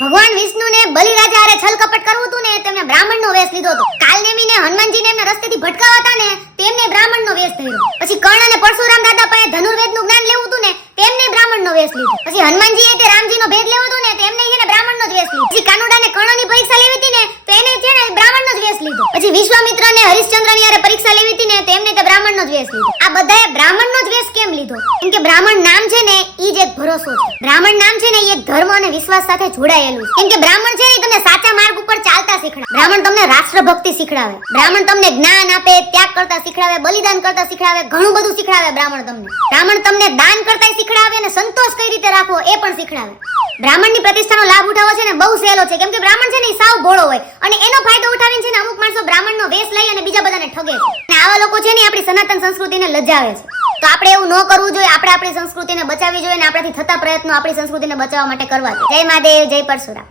ભગવાન વિષ્ણુને બલિરાજા હારે છલ કપટ કરવું હતું ને તેમને બ્રાહ્મણનો વેશ લીધો હતો. કાલનેમીને હનુમાનજીને એમના રસ્તેથી ભટકાવા હતા ને તેમને બ્રાહ્મણનો વેશ ધર્યો. પછી કર્ણ અને પરશુરામ દાદા પાસે ધનુર્વેદનું જ્ઞાન લેવું હતું ને તેમને બ્રાહ્મણનો વેશ લીધો. પછી હનુમાનજીએ તે રામજીનો ભેદ લેવો હતો ને તેમને એને બ્રાહ્મણનો જ વેશ લીધો. પછી કાનુડાને કર્ણની પરીક્ષા લેવી હતી ને તો એને છે ને બ્રાહ્મણનો જ વેશ લીધો. પછી વિશ્વામિત્રને હરિશ્ચંદ્રની હારે પરીક્ષા લેવી હતી ને તેમને તે બ્રાહ્મણનો જ વેશ લીધો. આ બધાએ બ્રાહ્મણનો જ વેશ કેમ લીધો? કેમ કે બ્રાહ્મણ નામ છે ને ઈ જ એક ભરોસો છે. બ્રાહ્મણ નામ છે ને ઈ એક ધર્મ અને વિશ્વાસ સાથે જોડાયેલું છે. કેમ કે બ્રાહ્મણ છે ને તમને સાચા માર્ગ ઉપર ચાલતા શીખડાવે. બ્રાહ્મણ તમને રાષ્ટ્રભક્તિ શીખડાવે. બ્રાહ્મણ તમને જ્ઞાન આપે, ત્યાગ કરતા શીખડાવે, બલિદાન કરતા શીખડાવે, ઘણું બધું શીખડાવે બ્રાહ્મણ તમને. બ્રાહ્મણ તમને દાન કરતા શીખડાવે અને સંતોષ કઈ રીતે રાખવો એ પણ શીખડાવે. બ્રાહ્મણની પ્રતિષ્ઠાનો લાભ ઉઠાવવો છે ને બહુ સહેલો છે. કેમ કે બ્રાહ્મણ છે ને ઈ સાવ ભોળો હોય અને એનો ફાયદો ઉઠાવીને છે ને અમુક માણસો બ્રાહ્મણનો વેશ લઈ અને બીજા બધાને ઠગે છે. અને આવા લોકો છે ને આપણી સનાતન સંસ્કૃતિને લજાવે છે. તો આપણે એવું ન કરવું જોઈએ. આપણે આપણી સંસ્કૃતિને બચાવવી જોઈએ અને આપણાથી થતા પ્રયત્નો આપણી સંસ્કૃતિને બચાવવા માટે કરવા જોઈએ. જય મહાદેવ, જય પરશુરામ.